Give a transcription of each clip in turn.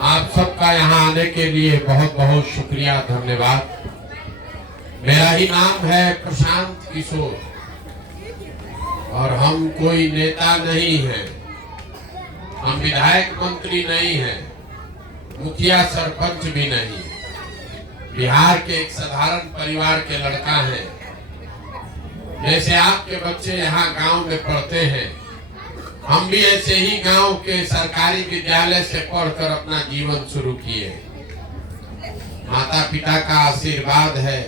आप सबका यहाँ आने के लिए बहुत बहुत शुक्रिया, धन्यवाद। मेरा ही नाम है प्रशांत किशोर और हम कोई नेता नहीं हैं, हम विधायक मंत्री नहीं हैं, मुखिया सरपंच भी नहीं। बिहार के एक साधारण परिवार के लड़का हैं। जैसे आपके बच्चे यहाँ गांव में पढ़ते हैं, हम भी ऐसे ही गांव के सरकारी विद्यालय से पढ़कर अपना जीवन शुरू किए। माता पिता का आशीर्वाद है,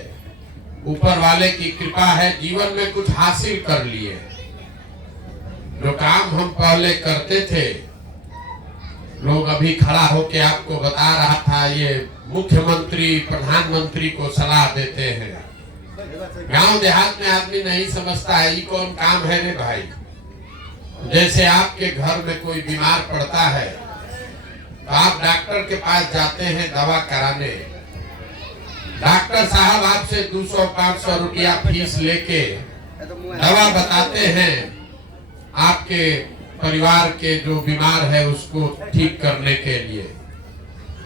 ऊपर वाले की कृपा है, जीवन में कुछ हासिल कर लिए। जो काम हम पहले करते थे, लोग अभी खड़ा होके आपको बता रहा था, ये मुख्यमंत्री प्रधानमंत्री को सलाह देते हैं। गांव देहात में आदमी नहीं समझता है ये कौन काम है रे भाई। जैसे आपके घर में कोई बीमार पड़ता है तो आप डॉक्टर के पास जाते हैं दवा कराने। डॉक्टर साहब आपसे 200-500 रुपया फीस लेके दवा बताते हैं आपके परिवार के जो बीमार है उसको ठीक करने के लिए।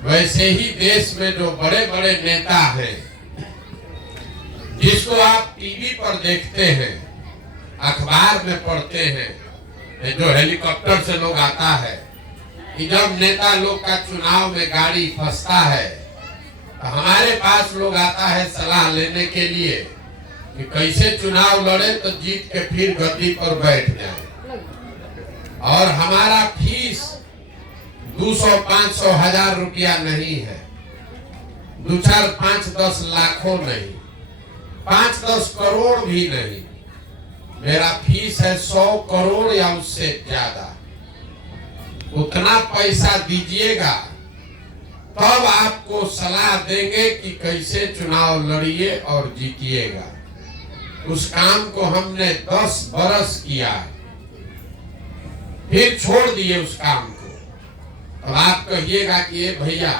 वैसे ही देश में जो बड़े बड़े नेता हैं, जिसको आप टीवी पर देखते हैं, अखबार में पढ़ते हैं, जो हेलीकॉप्टर से लोग आता है, कि जब नेता लोग का चुनाव में गाड़ी फंसता है तो हमारे पास लोग आता है सलाह लेने के लिए कि कैसे चुनाव लड़े तो जीत के फिर गद्दी पर बैठ जाए। और हमारा फीस 200-500 हजार रुपया नहीं है, 2-4-5-10 लाखों नहीं, 5-10 करोड़ भी नहीं। मेरा फीस है 100 करोड़ या उससे ज्यादा। उतना पैसा दीजिएगा तब आपको सलाह देंगे कि कैसे चुनाव लड़िए और जीतिएगा। उस काम को हमने 10 बरस किया, फिर छोड़ दिए उस काम को। अब आप कहिएगा कि ये भैया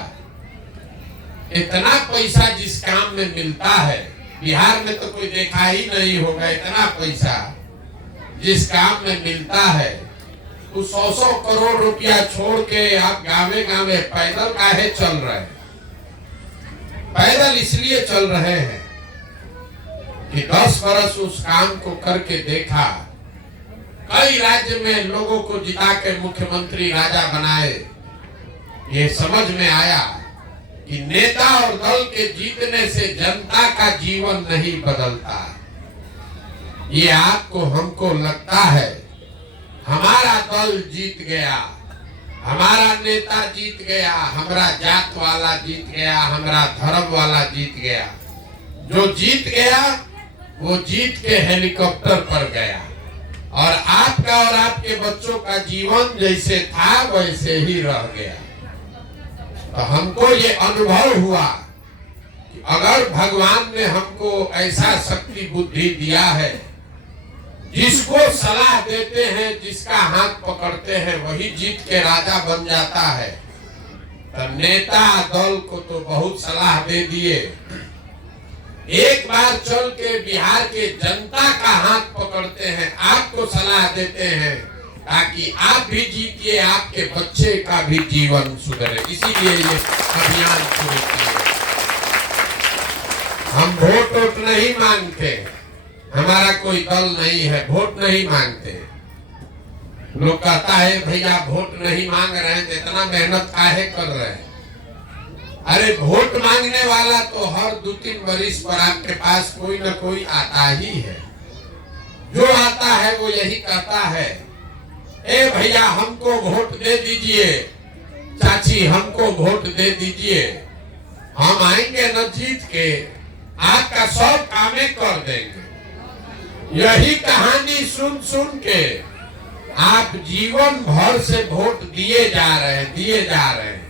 इतना पैसा जिस काम में मिलता है, बिहार में तो कोई देखा ही नहीं होगा इतना पैसा जिस काम में मिलता है, उस 100 करोड़ रुपया छोड़ के आप गावे गावे पैदल काहे चल रहे हैं? पैदल इसलिए चल रहे हैं कि 10 बरस उस काम को करके देखा, कई राज्य में लोगों को जिता के मुख्यमंत्री राजा बनाए। ये समझ में आया कि नेता और दल के जीतने से जनता का जीवन नहीं बदलता। ये आपको हमको लगता है हमारा दल जीत गया, हमारा नेता जीत गया, हमारा जात वाला जीत गया, हमारा धर्म वाला जीत गया। जो जीत गया वो जीत के हेलीकॉप्टर पर गया और आपका और आपके बच्चों का जीवन जैसे था वैसे ही रह गया। तो हमको ये अनुभव हुआ कि अगर भगवान ने हमको ऐसा शक्ति बुद्धि दिया है, जिसको सलाह देते हैं, जिसका हाथ पकड़ते हैं, वही जीत के राजा बन जाता है। तो नेता दल को तो बहुत सलाह दे दिए, एक बार चल के बिहार के जनता का हाथ पकड़ते हैं, आपको सलाह देते हैं ताकि आप भी जीतिए, आपके बच्चे का भी जीवन सुधरे। इसीलिए ये अभियान शुरू किया। हम वोट नहीं मांगते, हमारा कोई दल नहीं है, वोट नहीं मांगते। लोग कहता है भैया वोट नहीं मांग रहे हैं तो इतना मेहनत काहे कर रहे हैं? अरे वोट मांगने वाला तो हर 2-3 वर्ष पर आपके पास कोई न कोई आता ही है। जो आता है वो यही कहता है, ए भैया हमको वोट दे दीजिए, चाची हमको वोट दे दीजिए, हम आएंगे न जीत के आपका सब कामें कर देंगे। यही कहानी सुन सुन के आप जीवन भर से वोट दिए जा रहे हैं।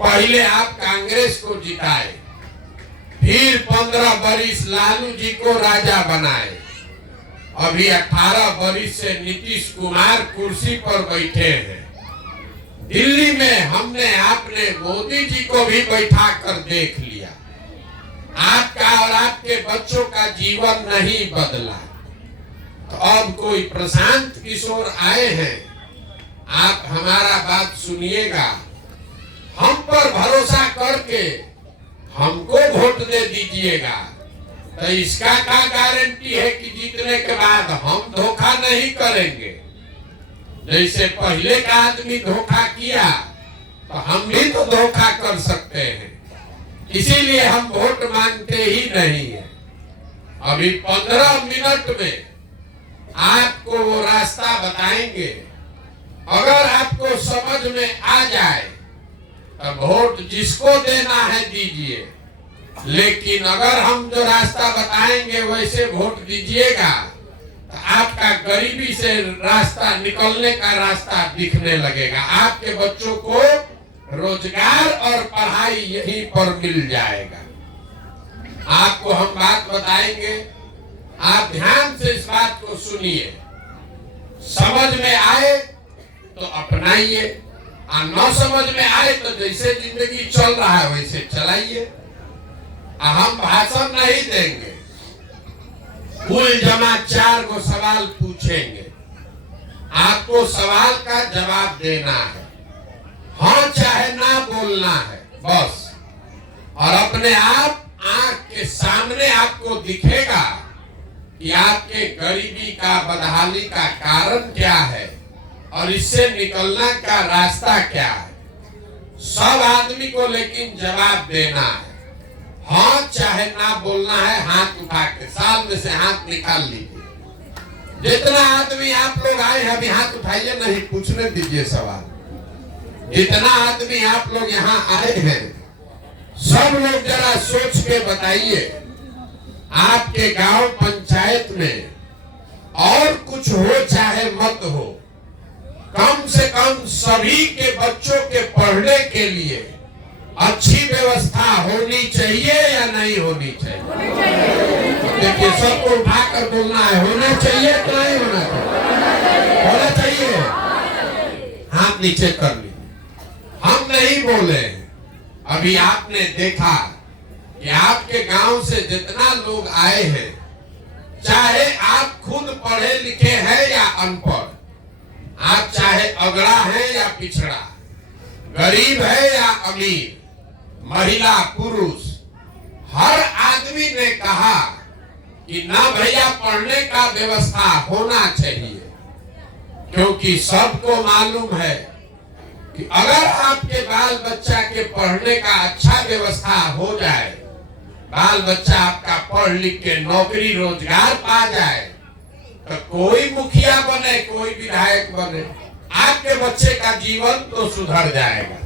पहले आप कांग्रेस को जिताए, फिर 15 वर्ष लालू जी को राजा बनाए, अभी 18 वर्ष से नीतीश कुमार कुर्सी पर बैठे हैं। दिल्ली में हमने आपने मोदी जी को भी बैठा कर देख लिया। आपका और आपके बच्चों का जीवन नहीं बदला। तो अब कोई प्रशांत किशोर आए हैं, आप हमारा बात सुनिएगा के हमको वोट दे दीजिएगा, तो इसका क्या गारंटी है कि जीतने के बाद हम धोखा नहीं करेंगे। जैसे पहले का आदमी धोखा किया तो हम भी तो धोखा कर सकते हैं, इसीलिए हम वोट मांगते ही नहीं है। अभी 15 मिनट में आपको वो रास्ता बताएंगे, अगर आपको समझ में आ जाए तो वोट जिसको देना है दीजिए, लेकिन अगर हम जो रास्ता बताएंगे वैसे वोट दीजिएगा तो आपका गरीबी से रास्ता निकलने का रास्ता दिखने लगेगा। आपके बच्चों को रोजगार और पढ़ाई यहीं पर मिल जाएगा। आपको हम बात बताएंगे, आप ध्यान से इस बात को सुनिए, समझ में आए तो अपनाइए, और न समझ में आए तो जैसे जिंदगी चल रहा है वैसे चलाइए। हम भाषण नहीं देंगे, कुल जमा 4 को सवाल पूछेंगे, आपको सवाल का जवाब देना है, हाँ चाहे ना बोलना है बस। और अपने आप आंख के सामने आपको दिखेगा कि आपके गरीबी का, बदहाली का कारण क्या है और इससे निकलने का रास्ता क्या है। सब आदमी को लेकिन जवाब देना है, हाँ चाहे ना बोलना है। हाथ उठा के साल में से हाथ निकाल लीजिए। जितना आदमी आप लोग आए हैं अभी हाथ उठाइए, नहीं पूछने दीजिए सवाल। जितना आदमी आप लोग यहाँ आए हैं सब लोग जरा सोच के बताइए, आपके गांव पंचायत में और कुछ हो चाहे मत हो, कम से कम सभी के बच्चों के पढ़ने के लिए अच्छी व्यवस्था होनी चाहिए या नहीं होनी चाहिए? देखिए सबको उठाकर बोलना है, होना चाहिए तो नहीं होना चाहिए? होना चाहिए। हाथ नीचे कर लीजिए। हम नहीं बोले, अभी आपने देखा कि आपके गांव से जितना लोग आए हैं, चाहे आप खुद पढ़े लिखे हैं या अनपढ़, आप चाहे अगड़ा है या पिछड़ा, गरीब है या अमीर, महिला पुरुष, हर आदमी ने कहा कि ना भैया पढ़ने का व्यवस्था होना चाहिए। क्योंकि सबको मालूम है कि अगर आपके बाल बच्चा के पढ़ने का अच्छा व्यवस्था हो जाए, बाल बच्चा आपका पढ़ लिख के नौकरी रोजगार पा जाए, तो कोई मुखिया बने, कोई विधायक बने, आपके बच्चे का जीवन तो सुधर जाएगा।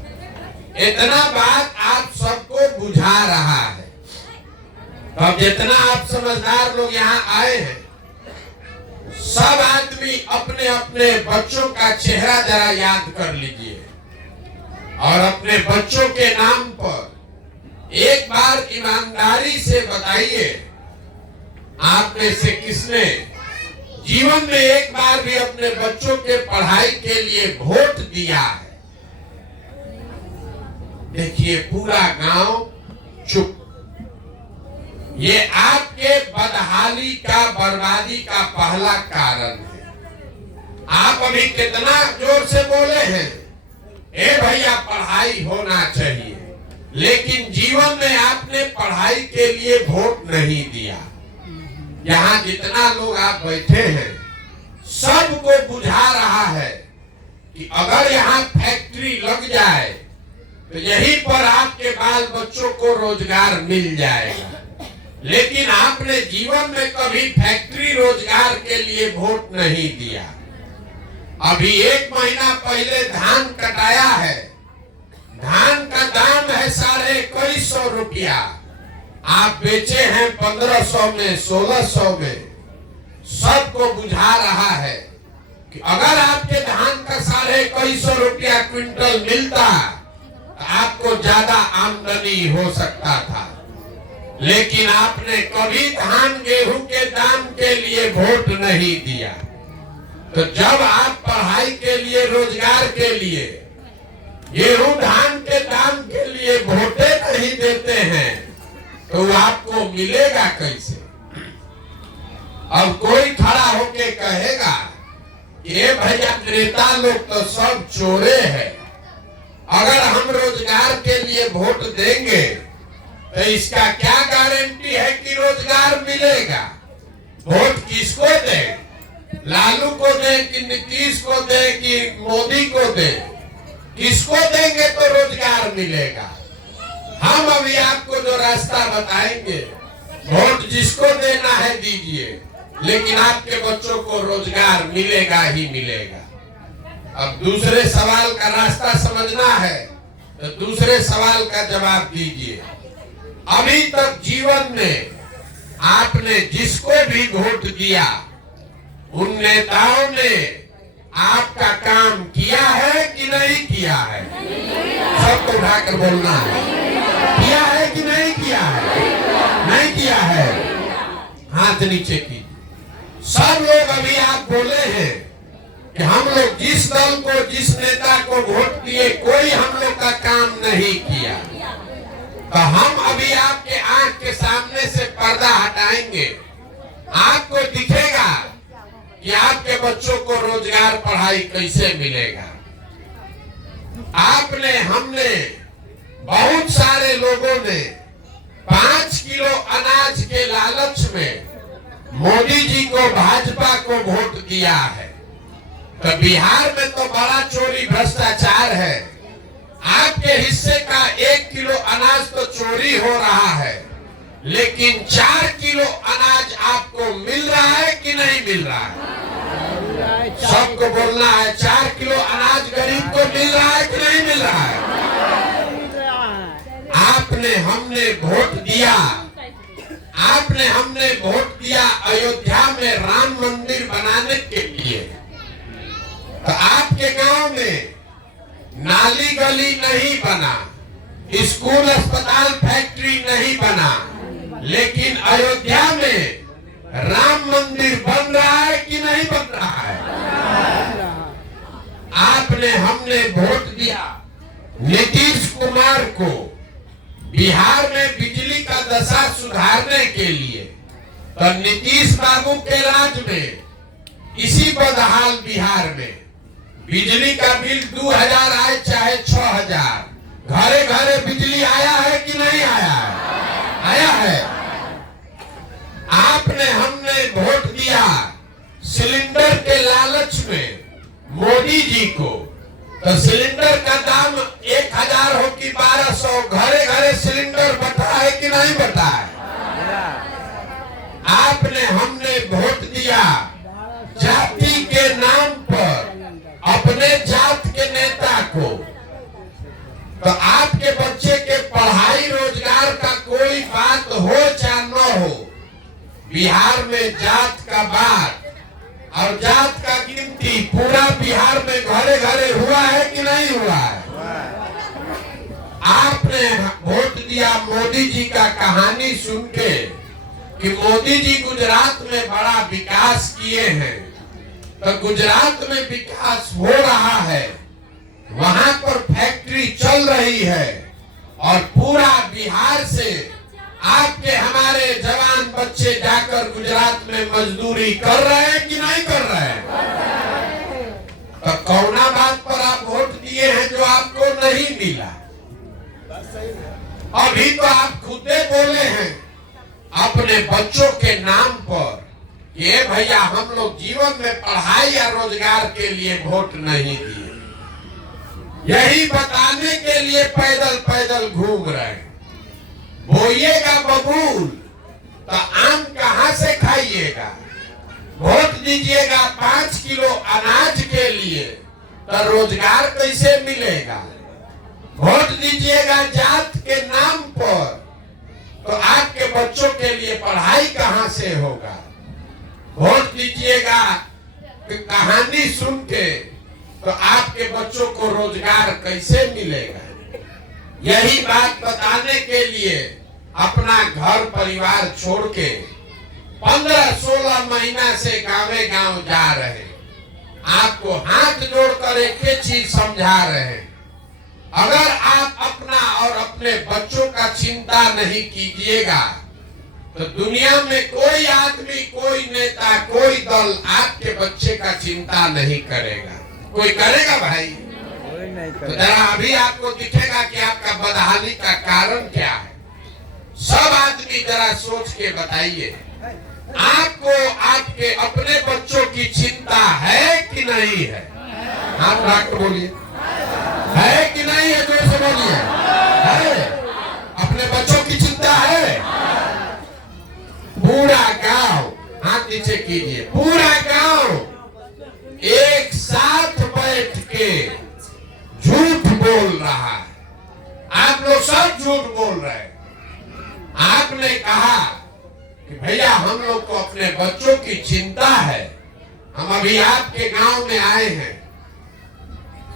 इतना बात आप सबको बुझा रहा है। अब जितना आप समझदार लोग यहाँ आए हैं, सब आदमी अपने अपने बच्चों का चेहरा जरा याद कर लीजिए और अपने बच्चों के नाम पर एक बार ईमानदारी से बताइए, आप में से किसने जीवन में एक बार भी अपने बच्चों के पढ़ाई के लिए वोट दिया है? देखिए पूरा गांव चुप। ये आपके बदहाली का, बर्बादी का पहला कारण है। आप अभी कितना जोर से बोले हैं, ए भैया पढ़ाई होना चाहिए, लेकिन जीवन में आपने पढ़ाई के लिए वोट नहीं दिया। यहाँ जितना लोग आप बैठे हैं सबको बुझा रहा है कि अगर यहाँ फैक्ट्री लग जाए तो यहीं पर आपके बाल बच्चों को रोजगार मिल जाएगा। लेकिन आपने जीवन में कभी फैक्ट्री रोजगार के लिए वोट नहीं दिया। अभी 1 महीना पहले धान कटाया है, धान का दाम है 2150 रुपया, आप बेचे हैं 1500 में, 1600 में। सबको बुझा रहा है कि अगर आपके धान का 2150 रुपया क्विंटल मिलता तो आपको ज्यादा आमदनी हो सकता था। लेकिन आपने कभी धान गेहूं के दाम के लिए वोट नहीं दिया। तो जब आप पढ़ाई के लिए, रोजगार के लिए, गेहूं धान के दाम के लिए वोटे नहीं देते हैं तो आपको मिलेगा कैसे? अब कोई खड़ा होके कहेगा ये भैया नेता लोग तो सब चोरे हैं, अगर हम रोजगार के लिए वोट देंगे तो इसका क्या गारंटी है कि रोजगार मिलेगा? वोट किसको दे? लालू को दे कि नीतीश को दे कि मोदी को दे? किसको देंगे तो रोजगार मिलेगा? हम अभी आपको जो रास्ता बताएंगे, वोट जिसको देना है दीजिए, लेकिन आपके बच्चों को रोजगार मिलेगा ही मिलेगा। अब दूसरे सवाल का रास्ता समझना है तो दूसरे सवाल का जवाब दीजिए। अभी तक जीवन में आपने जिसको भी वोट दिया, उन नेताओं ने आपका काम किया है कि नहीं किया है? सबको उठाकर बोलना है, किया है कि नहीं किया है? नहीं किया है, हाथ नीचे कीजिए। सब लोग अभी आप बोले हैं कि हम लोग जिस दल को, जिस नेता को वोट दिए, कोई हम लोग का काम नहीं किया। तो हम अभी आपके आंख के सामने से पर्दा हटाएंगे, आपको दिखेगा कि आपके बच्चों को रोजगार, पढ़ाई कैसे मिलेगा। आपने, हमने, बहुत सारे लोगों ने 5 किलो अनाज के लालच में मोदी जी को, भाजपा को वोट दिया है। तो बिहार में तो बड़ा चोरी भ्रष्टाचार है। आपके हिस्से का 1 किलो अनाज तो चोरी हो रहा है, लेकिन 4 किलो अनाज आपको मिल रहा है कि नहीं मिल रहा है? सबको बोलना है, 4 किलो अनाज गरीब को मिल रहा है कि नहीं मिल रहा है? आपने, हमने वोट दिया, आपने, हमने वोट दिया अयोध्या में राम मंदिर बनाने के लिए। तो आपके गांव में नाली गली नहीं बना, स्कूल, अस्पताल, फैक्ट्री नहीं बना, लेकिन अयोध्या में राम मंदिर बन रहा है कि नहीं बन रहा है? आपने, हमने वोट दिया नीतीश कुमार को बिहार में बिजली का दशा सुधारने के लिए। तो नीतीश बाबू के राज में इसी बदहाल बिहार में बिजली का बिल 2000 आए चाहे 6000, घरे घरे बिजली आया है कि नहीं आया है? आया है। आपने, हमने वोट दिया सिलेंडर के लालच में मोदी जी को। तो सिलेंडर का दाम 1000 हो कि 1200, घरे घरे सिलेंडर बटा है कि नहीं बटा है? आपने, हमने वोट दिया जाति के नाम पर अपने जात के नेता को। तो आपके बच्चे के पढ़ाई, रोजगार का कोई बात हो चाहे न हो, बिहार में जात का बात और जात का गिनती पूरा बिहार में घरे घरे हुआ है कि नहीं हुआ है? आपने वोट दिया मोदी जी का कहानी सुन के कि मोदी जी गुजरात में बड़ा विकास किए हैं। तो गुजरात में विकास हो रहा है, वहां पर फैक्ट्री चल रही है, और पूरा बिहार से आपके, हमारे जवान बच्चे जाकर गुजरात में मजदूरी कर रहे हैं कि नहीं कर रहे हैं? तो कौना बात पर आप वोट दिए हैं जो आपको नहीं मिला? अभी तो आप खुदे बोले हैं अपने बच्चों के नाम पर कि भैया हम लोग जीवन में पढ़ाई या रोजगार के लिए वोट नहीं दिए। यही बताने के लिए पैदल पैदल घूम रहे हैं। बोइएगा बबूल तो आम कहां से खाइएगा? वोट दीजिएगा 5 किलो अनाज के लिए तो रोजगार कैसे मिलेगा? वोट दीजिएगा जात के नाम पर तो आपके बच्चों के लिए पढ़ाई कहां से होगा? वोट दीजिएगा कहानी सुन के तो आपके बच्चों को रोजगार कैसे मिलेगा? यही बात बताने के लिए अपना घर परिवार छोड़ के 15-16 महीना से गांवे गांव जा रहे, आपको हाथ जोड़कर एक ही चीज समझा रहे हैं, अगर आप अपना और अपने बच्चों का चिंता नहीं कीजिएगा तो दुनिया में कोई आदमी, कोई नेता, कोई दल आपके बच्चे का चिंता नहीं करेगा। कोई करेगा भाई? तो जरा अभी आपको दिखेगा कि आपका बदहाली का कारण क्या है। सब आदमी जरा सोच के बताइए, आपको आपके अपने बच्चों की चिंता है कि नहीं है? हाँ डॉक्टर बोलिए, है कि नहीं है? जोर से बोलिए, है। अपने बच्चों की चिंता है। पूरा गांव, हाथ नीचे कीजिए, पूरा गांव एक साथ बैठ के झूठ बोल रहा है। आप लोग सब झूठ बोल रहे हैं। आपने कहा कि भैया हम लोग को अपने बच्चों की चिंता है, हम अभी आपके गांव में आए हैं।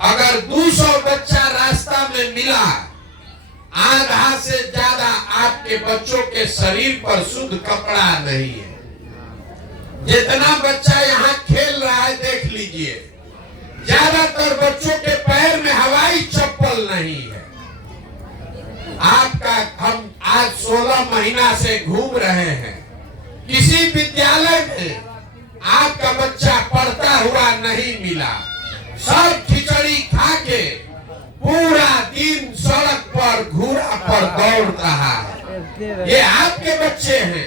अगर 200 बच्चा रास्ता में मिला, आधा से ज्यादा आपके बच्चों के शरीर पर शुद्ध कपड़ा नहीं है। जितना बच्चा यहाँ खेल रहा है देख लीजिए, ज्यादातर बच्चों के पैर में हवाई चप्पल नहीं है। आपका हम आज 16 महीना से घूम रहे हैं, किसी विद्यालय में आपका बच्चा पढ़ता हुआ नहीं मिला। सब खिचड़ी खा के पूरा दिन सड़क पर घोड़ा पर दौड़ रहा है। ये आपके बच्चे हैं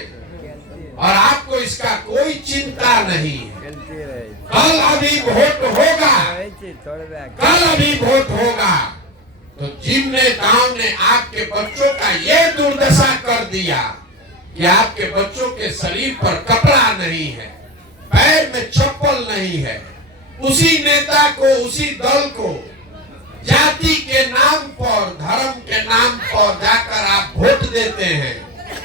और आपको इसका कोई चिंता नहीं है। कल अभी वोट होगा, कल अभी वोट होगा तो जिन नेताओं ने आपके बच्चों का ये दुर्दशा कर दिया कि आपके बच्चों के शरीर पर कपड़ा नहीं है, पैर में चप्पल नहीं है, उसी नेता को, उसी दल को जाति के नाम पर, धर्म के नाम पर जाकर आप वोट देते हैं।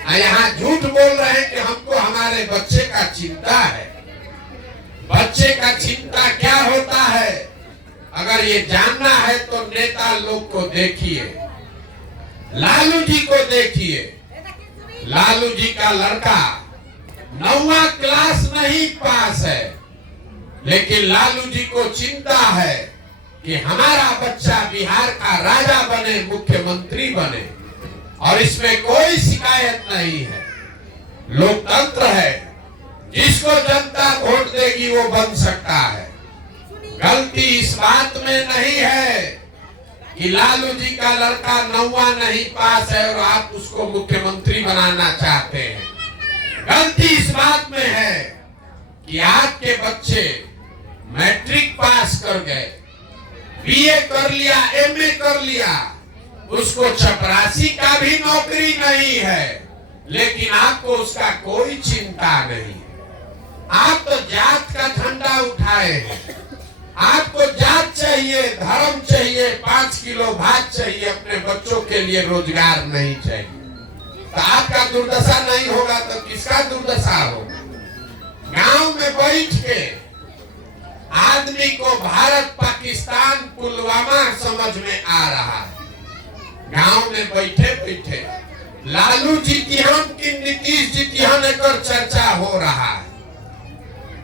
यहाँ झूठ बोल रहे हैं कि हमको हमारे बच्चे का चिंता है। बच्चे का चिंता क्या होता है? अगर ये जानना है तो नेता लोग को देखिए, लालू जी को देखिए। लालू जी का लड़का 9वां क्लास नहीं पास है, लेकिन लालू जी को चिंता है कि हमारा बच्चा बिहार का राजा बने, मुख्यमंत्री बने, और इसमें कोई शिकायत नहीं है। लोकतंत्र है, जिसको जनता वोट देगी वो बन सकता है। गलती इस बात में नहीं है कि लालू जी का लड़का 9वां नहीं पास है और आप उसको मुख्यमंत्री बनाना चाहते हैं। गलती इस बात में है कि आपके बच्चे मैट्रिक पास कर गए, बीए कर लिया, एमए कर लिया, उसको चपरासी का भी नौकरी नहीं है, लेकिन आपको उसका कोई चिंता नहीं है। आप तो जात का झंडा उठाए हैं। आपको जात चाहिए, धर्म चाहिए, 5 किलो भात चाहिए, अपने बच्चों के लिए रोजगार नहीं चाहिए। तो आपका दुर्दशा नहीं होगा तो किसका दुर्दशा होगा? गांव में बैठ के आदमी को भारत पाकिस्तान पुलवामा समझ में आ रहा है। गांव में बैठे बैठे लालू जीतिहन की नीतीश जीतिहन एकर चर्चा हो रहा है।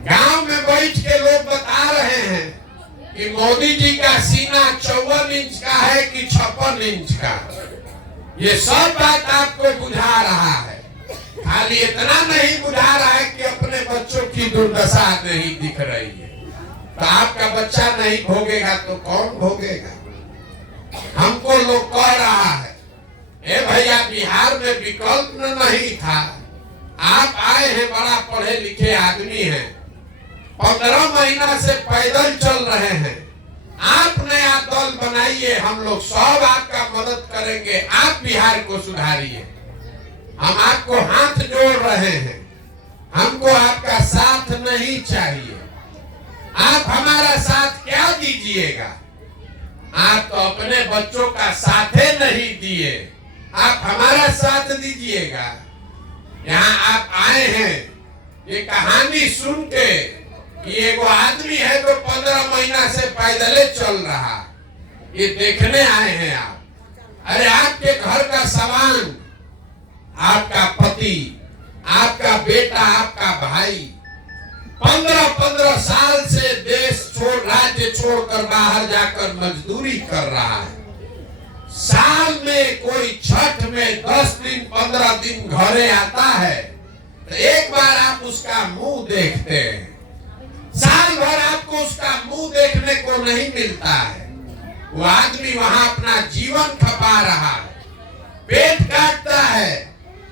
गांव में बैठ के लोग बता रहे हैं कि मोदी जी का सीना 54 इंच का है कि 56 इंच का। ये सब बात आपको बुझा रहा है, खाली इतना नहीं बुझा रहा है कि अपने बच्चों की दुर्दशा नहीं दिख रही है। तो आपका बच्चा नहीं भोगेगा तो कौन भोगेगा? हमको लोग कह रहा है, ए भैया बिहार में विकल्प नहीं था, आप आए हैं, बड़ा पढ़े लिखे आदमी हैं, 15 महीना से पैदल चल रहे हैं, आप नया दल बनाइए, हम लोग सब आपका मदद करेंगे, आप बिहार को सुधारिए। हम आपको हाथ जोड़ रहे हैं, हमको आपका साथ नहीं चाहिए। आप हमारा साथ क्या दीजिएगा? आप तो अपने बच्चों का साथे नहीं दिए, आप हमारा साथ दीजिएगा। यहाँ आप आए हैं ये कहानी सुन के कि एगो आदमी है तो 15 महीना से पैदले चल रहा, ये देखने आए हैं आप। अरे आपके घर का सामान, आपका पति, आपका बेटा, आपका भाई 15-15 साल से देश छोड़, राज्य छोड़कर बाहर जाकर मजदूरी कर रहा है। साल में कोई छठ में 10 दिन 15 दिन घरे आता है तो एक बार आप उसका मुंह देखते हैं, साल भर आपको उसका मुंह देखने को नहीं मिलता है। वो आदमी वहां अपना जीवन खपा रहा है, पेट काटता है,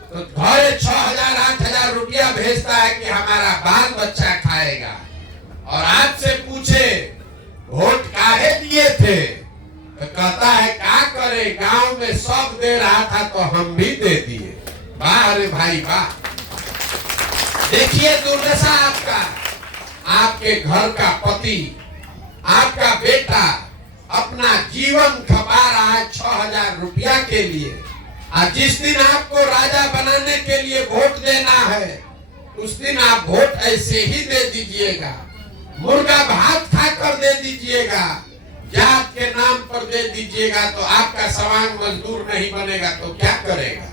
तो घरे 6,000 8,000 रुपया भेजता है कि हमारा बाल बच्चा खाएगा। और आपसे पूछे वोट काहे दिए थे, तो कहता है क्या करे, गांव में सब दे रहा था तो हम भी दे दिए। वाह रे भाई वाह। देखिए दुर्दशा आपका, आपके घर का पति, आपका बेटा अपना जीवन खपा रहा है 6,000 रुपया के लिए। और जिस दिन आपको राजा बनाने के लिए वोट देना है, उस दिन आप वोट ऐसे ही दे दीजिएगा, मुर्गा भात खाकर दे दीजिएगा, जात के नाम पर दे दीजिएगा, तो आपका सवांग मजदूर नहीं बनेगा तो क्या करेगा?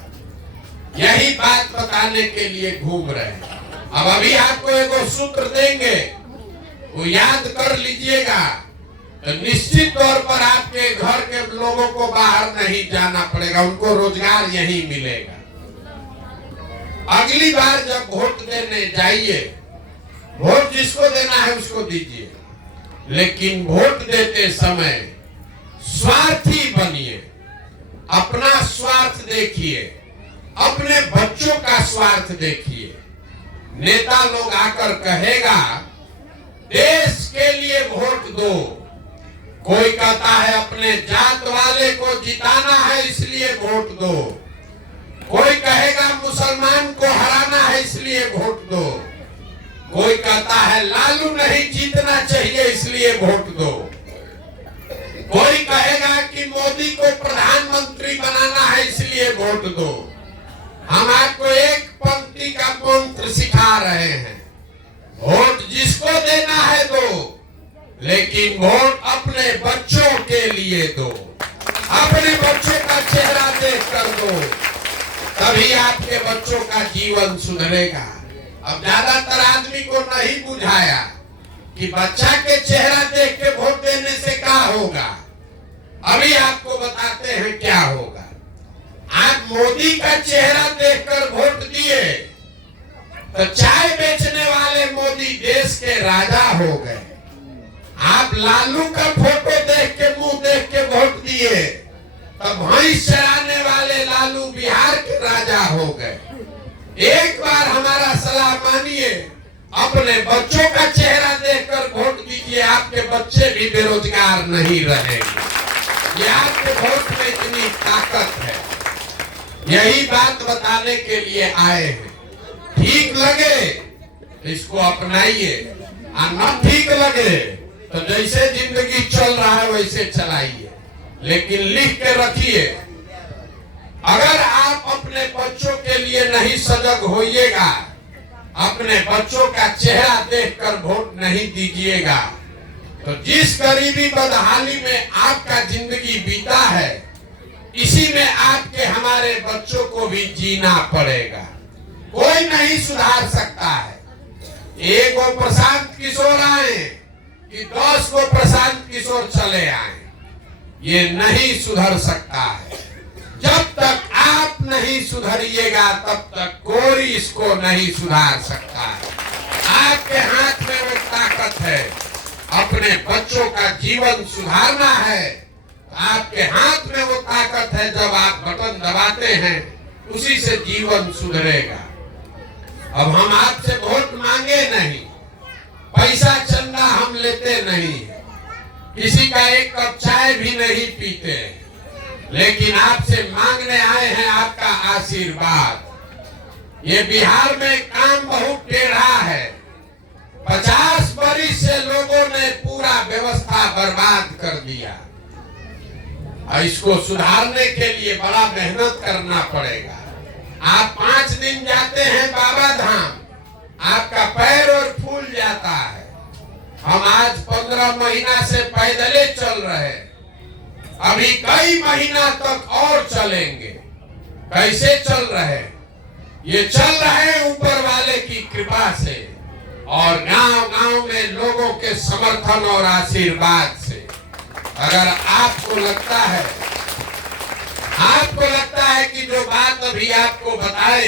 यही बात बताने के लिए घूम रहे हैं। अब अभी आपको एगो सूत्र देंगे, वो याद कर लीजिएगा, तो निश्चित तौर पर आपके घर के लोगों को बाहर नहीं जाना पड़ेगा, उनको रोजगार यही मिलेगा। अगली बार जब वोट देने जाइए, वोट जिसको देना है उसको दीजिए, लेकिन वोट देते समय स्वार्थी बनिए, अपना स्वार्थ देखिए, अपने बच्चों का स्वार्थ देखिए। नेता लोग आकर कहेगा देश के लिए वोट दो, कोई कहता है अपने जात वाले को जिताना है इसलिए वोट दो, कोई कहेगा मुसलमान को हराना है इसलिए वोट दो, कोई कहता है लालू नहीं जीतना चाहिए इसलिए वोट दो, कोई कहेगा कि मोदी को प्रधानमंत्री बनाना है इसलिए वोट दो। हम आपको एक पंक्ति का मंत्र सिखा रहे हैं, वोट जिसको देना है दो, लेकिन वोट अपने बच्चों के लिए दो, अपने बच्चों का चेहरा देख कर दो, तभी आपके बच्चों का जीवन सुधरेगा। अब ज्यादातर आदमी को नहीं बुझाया कि बच्चा के चेहरा देख के वोट देने से क्या होगा। अभी आपको बताते हैं क्या होगा। आप मोदी का चेहरा देखकर वोट दिए तो चाय बेचने वाले मोदी देश के राजा हो गए। आप लालू का फोटो देख के मुंह देख के वोट दिए तो भैंस चराने वाले लालू बिहार के राजा हो गए। एक बार हमारा सलाह मानिए, अपने बच्चों का चेहरा देखकर वोट दीजिए, आपके बच्चे भी बेरोजगार नहीं रहेंगे। ये आपके वोट में इतनी ताकत है, यही बात बताने के लिए आए हैं। ठीक लगे इसको अपनाइए, और न ठीक लगे तो जैसे जिंदगी चल रहा है वैसे चलाइए, लेकिन लिख के रखिए, अगर आप अपने बच्चों के लिए नहीं सजग होइएगा, अपने बच्चों का चेहरा देखकर वोट नहीं दीजिएगा, तो जिस गरीबी बदहाली में आपका जिंदगी बीता है, इसी में आपके हमारे बच्चों को भी जीना पड़ेगा। कोई नहीं सुधार सकता है। एक वो प्रशांत किशोर आए कि 10 को प्रशांत किशोर चले आए, ये नहीं सुधर सकता है। जब तक आप नहीं सुधरिएगा तब तक कोई इसको नहीं सुधार सकता है। आपके हाथ में वो ताकत है, अपने बच्चों का जीवन सुधारना है। आपके हाथ में वो ताकत है, जब आप बटन दबाते हैं उसी से जीवन सुधरेगा। अब हम आपसे वोट मांगे नहीं, पैसा चंदा हम लेते नहीं, किसी का एक कप चाय भी नहीं पीते, लेकिन आपसे मांगने आए हैं आपका आशीर्वाद। ये बिहार में काम बहुत टेढ़ा है, 50 बरिस से लोगों ने पूरा व्यवस्था बर्बाद कर दिया, और इसको सुधारने के लिए बड़ा मेहनत करना पड़ेगा। आप 5 दिन जाते हैं बाबा धाम, आपका पैर और फूल जाता है। हम आज 15 महीना से पैदले चल रहे, अभी कई महीना तक और चलेंगे। कैसे चल रहे? ये चल रहे ऊपर वाले की कृपा से और गांव-गांव में लोगों के समर्थन और आशीर्वाद से। अगर आपको लगता है कि जो बात अभी आपको बताए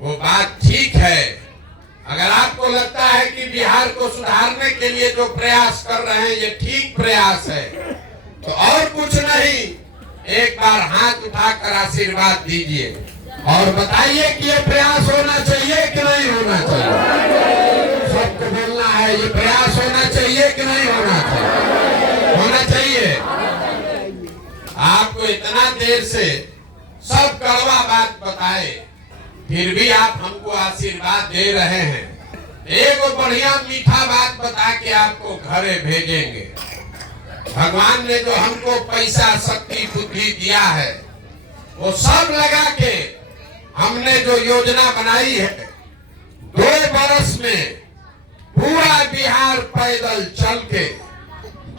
वो बात ठीक है, अगर आपको लगता है कि बिहार को सुधारने के लिए जो प्रयास कर रहे हैं ये ठीक प्रयास है, तो और कुछ नहीं, एक बार हाथ उठाकर आशीर्वाद दीजिए और बताइए कि ये प्रयास होना चाहिए कि नहीं होना चाहिए। सबको बोलना है, ये प्रयास होना चाहिए कि नहीं होना चाहिए। होना चाहिए। आपको इतना देर से सब कड़वा बात बताए, फिर भी आप हमको आशीर्वाद दे रहे हैं। एक बढ़िया मीठा बात बता के आपको घरे भेजेंगे। भगवान ने जो हमको पैसा, शक्ति, बुद्धि दिया है, वो सब लगा के हमने जो योजना बनाई है, 2 बरस में पूरा बिहार पैदल चल के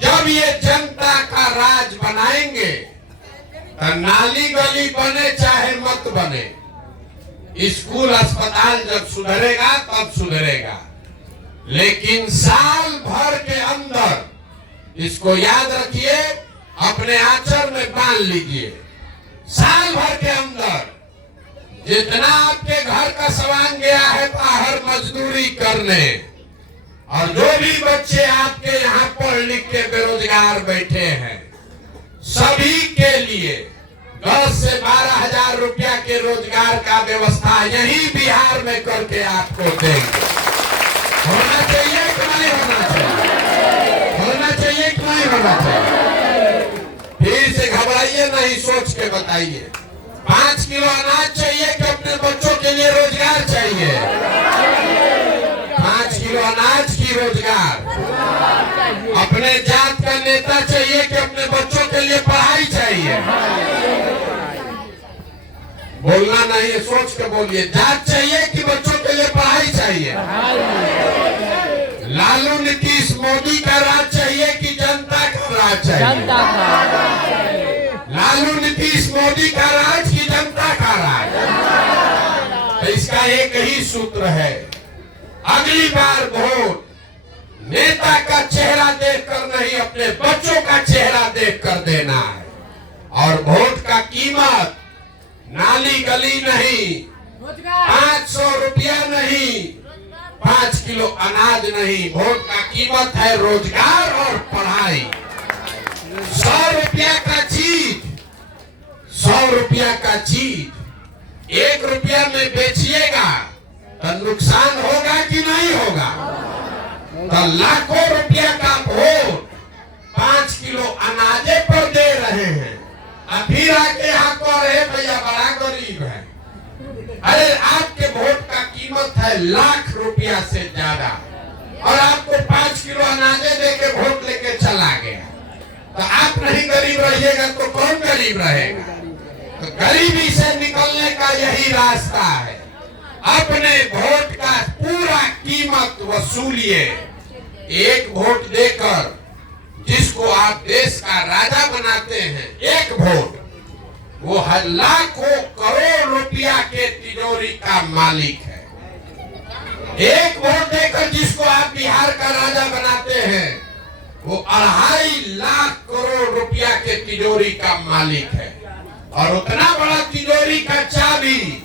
जब ये जनता का राज बनाएंगे, तो नाली गली बने चाहे मत बने, स्कूल अस्पताल जब सुधरेगा तब सुधरेगा, लेकिन साल भर के अंदर, इसको याद रखिए, अपने आचर में बांध लीजिए, साल भर के अंदर जितना आपके घर का सामान गया है बाहर मजदूरी करने, और जो भी बच्चे आपके यहाँ पढ़ लिख के बेरोजगार बैठे हैं, सभी के लिए 10 से 12 हजार रुपया के रोजगार का व्यवस्था यही बिहार में करके आपको देंगे। होना चाहिए कि नहीं होना चाहिए? होना चाहिए कि नहीं होना चाहिए? फिर से घबराइए नहीं, सोच के बताइए। 5 किलो अनाज चाहिए कि अपने बच्चों के लिए रोजगार चाहिए? 5 किलो अनाज की रोजगार। अपने जात का नेता चाहिए कि अपने बच्चों के लिए पढ़ाई चाहिए? बोलना नहीं है, सोच के बोलिए। जात चाहिए कि बच्चों के लिए पढ़ाई चाहिए? लालू नीतीश मोदी का राज चाहिए कि जनता का राज चाहिए? जनता का। लालू नीतीश मोदी का राज कि जनता का राज? तो इसका एक ही सूत्र है, अगली बार वोट नेता का चेहरा देखकर नहीं, अपने बच्चों का चेहरा देखकर देना है। और वोट का कीमत नाली गली नहीं, 500 रुपया नहीं, 5 किलो अनाज नहीं, वोट का कीमत है रोजगार और पढ़ाई। 100 रुपया का चीज, 100 रुपया का चीज 1 रुपया में बेचिएगा तो नुकसान होगा कि नहीं होगा? तो लाखों रुपया का वोट 5 किलो अनाजे पर दे रहे हैं, फिर आके यहाँ कह रहे भैया बड़ा गरीब है। अरे आपके वोट का कीमत है लाख रुपया से ज्यादा, और आपको 5 किलो अनाजे देके वोट लेके चला गया, तो आप नहीं गरीब रहिएगा तो कौन गरीब रहेगा? तो गरीबी से निकलने का यही रास्ता है, अपने वोट का पूरा कीमत वसूलिए। एक वोट देकर जिसको आप देश का राजा बनाते हैं, एक वोट, वो लाखों करोड़ रुपया के तिजोरी का मालिक है। एक वोट देकर जिसको आप बिहार का राजा बनाते हैं, वो 2.5 लाख करोड़ रुपया के तिजोरी का मालिक है। और उतना बड़ा तिजोरी का चाबी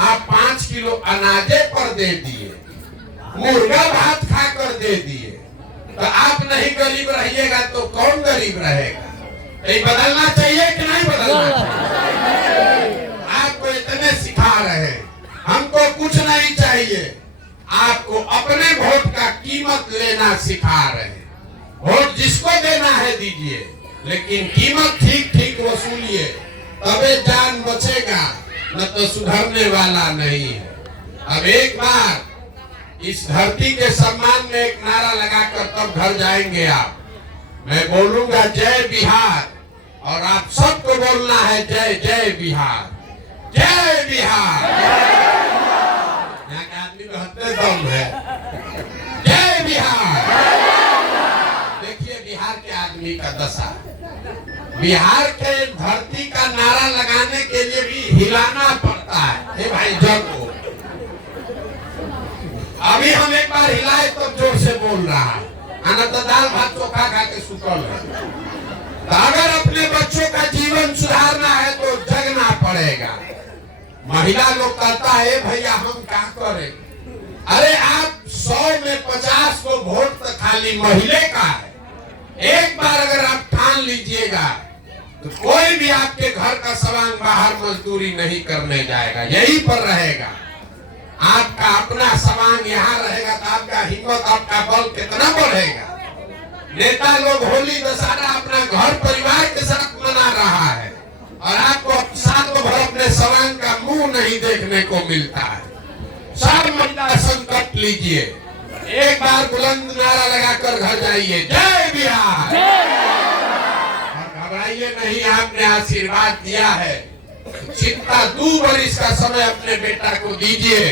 आप 5 किलो अनाजे पर दे दिए, मुर्गा भात खाकर दे दिए, तो आप नहीं गरीब रहिएगा तो कौन गरीब रहेगा? ये बदलना चाहिए कि नहीं बदलना चाहिए? आपको इतने सिखा रहे हैं, हमको कुछ नहीं चाहिए, आपको अपने वोट का कीमत लेना सिखा रहे हैं। वोट जिसको देना है दीजिए, लेकिन कीमत ठीक ठीक वसूलिए, तबे जान बचेगा, न तो सुधरने वाला नहीं है। अब एक बार इस धरती के सम्मान में एक नारा लगाकर तब घर जाएंगे आप। मैं बोलूंगा जय बिहार, और आप सबको बोलना है जय जय बिहार, जय बिहार। यहाँ के आदमी तो हंसते दम है, जय बिहार। देखिए बिहार के आदमी का दशा, बिहार के धरती का नारा लगाने के लिए भी हिलाना पड़ता है। हे भाई जब अभी हम एक बार हिलाए तो जोर से बोल रहा है, आना तो दाल भात चोखा खा के सुतल है। तो अगर अपने बच्चों का जीवन सुधारना है तो जगना पड़ेगा। महिला लोग कहता है भैया हम क्या करें? अरे आप 100 में 50 को वोट तो खाली महिले का है, एक बार अगर आप ठान लीजिएगा तो कोई भी आपके घर का सवांग बाहर मजदूरी नहीं करने जाएगा, यहीं पर रहेगा। आपका अपना सवांग यहाँ रहेगा तो आपका हिम्मत, आपका बल कितना बढ़ेगा। नेता लोग होली दशहरा अपना घर परिवार के साथ मना रहा है और आपको साल भर अपने सवांग का मुंह नहीं देखने को मिलता है। सब महिला संकट लीजिए, एक बार बुलंद नारा लगाकर घर जाइए, जय बिहार। और घबराइए नहीं, आपने आशीर्वाद दिया है, चिंता 2 वर्ष का समय अपने बेटा को दीजिए।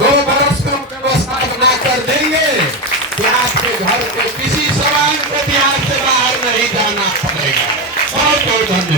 2 वर्ष में व्यवस्था बनाकर देंगे कि आपके घर के किसी सवाल को बिहार से बाहर नहीं जाना पड़ेगा। बहुत बहुत धन्यवाद।